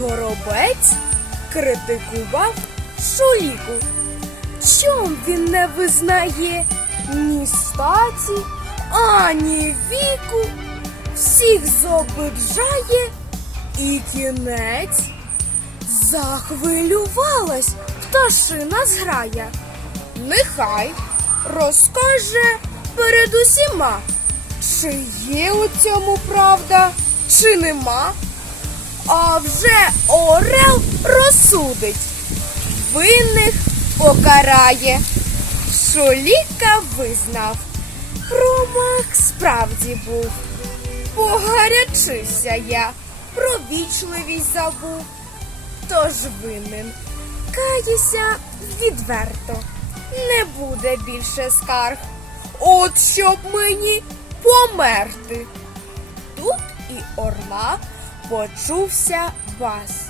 Горобець критикував шуліку. Чом він не визнає ні статі, ані віку, всіх зобиджає і кінець. Захвилювалась пташина зграя. Нехай розкаже перед усіма, чи є у цьому правда, чи нема. А вже Орел розсудить, винних покарає. Шоліка визнав, промах справді був. Погарячився я, про вічливість забув. Тож винен, каюся відверто, не буде більше скарг. От щоб мені померти. І орла почувся бас.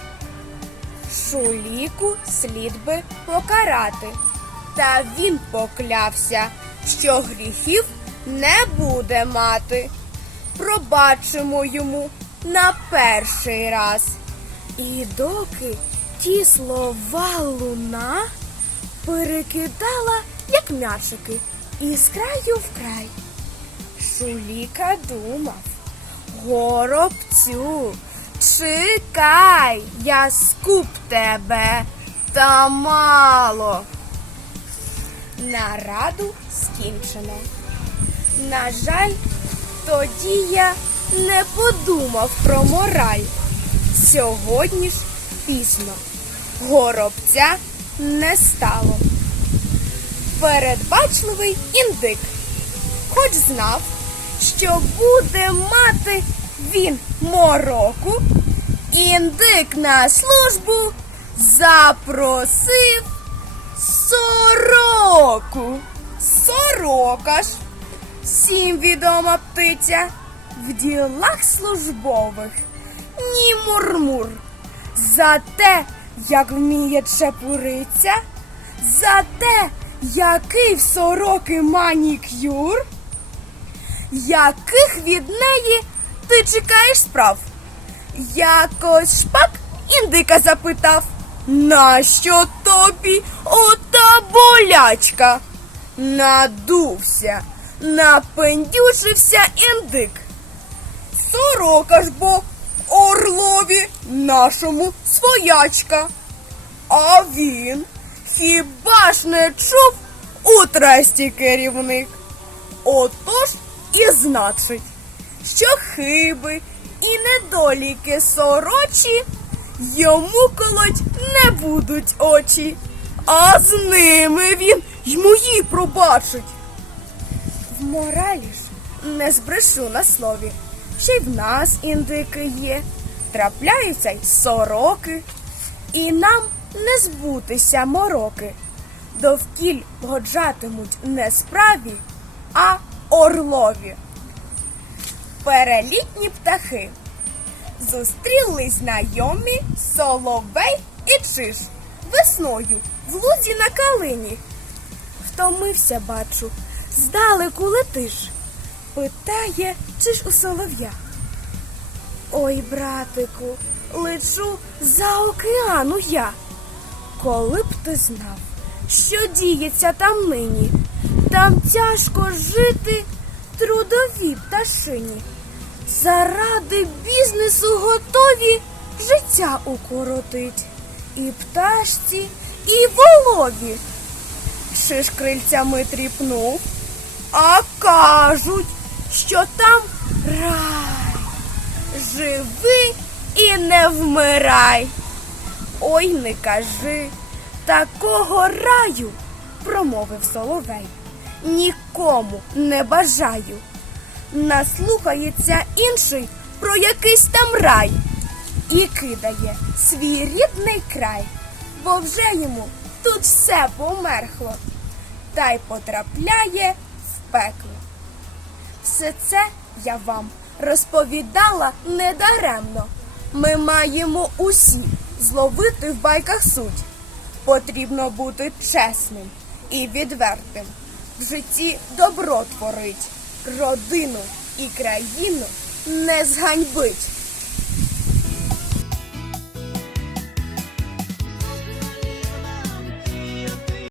Шуліку слід би покарати. Та він поклявся, що гріхів не буде мати. Пробачимо йому на перший раз. І доки ті слова луна перекидала, як м'ячики, із краю в край. Шуліка думав, горобцю, чекай, я скуп тебе, та мало. Нараду скінчено. На жаль, тоді я не подумав про мораль. Сьогодні ж пізно. Горобця не стало. Передбачливий індик, хоч знав, що буде мати він мороку, індик на службу запросив сороку. Сорока ж всім відома птиця в ділах службових. Ні мурмур. За те, як вміє чепуриця, за те, який в сороки манікюр, яких від неї ти чекаєш справ? Якось шпак індика запитав, нащо тобі ота болячка? Надувся, напендюжився індик. Сорока ж бо орлові нашому своячка. А він хіба ж не чув у тресті керівник? Отож і значить, що хиби і недоліки сорочі йому колоть не будуть очі, а з ними він й мої пробачить. В моралі ж не збрешу на слові, ще й в нас індики є, трапляються й сороки, і нам не збутися мороки. Довкіль годжатимуть не справі, а орлові. Перелітні птахи. Зустрілись знайомі соловей і чиж весною в лузі на калині. Втомився, бачу, здалеку летиш. Питає, чи ж у солов'я. Ой, братику, лечу за океану я. Коли б ти знав, що діється там нині, там тяжко жити трудовій пташині. Заради бізнесу готові життя укоротить. І пташці, і волові. Шиш крильцями тріпнув, а кажуть, що там рай. Живи і не вмирай. Ой, не кажи, такого раю, промовив соловей. Нікому не бажаю. Наслухається інший про якийсь там рай і кидає свій рідний край, бо вже йому тут все померхло, та й потрапляє в пекло. Все це я вам розповідала недаремно. Ми маємо усі зловити в байках суть. Потрібно бути чесним і відвертим. В житті добро творить, родину і країну не зганьбить.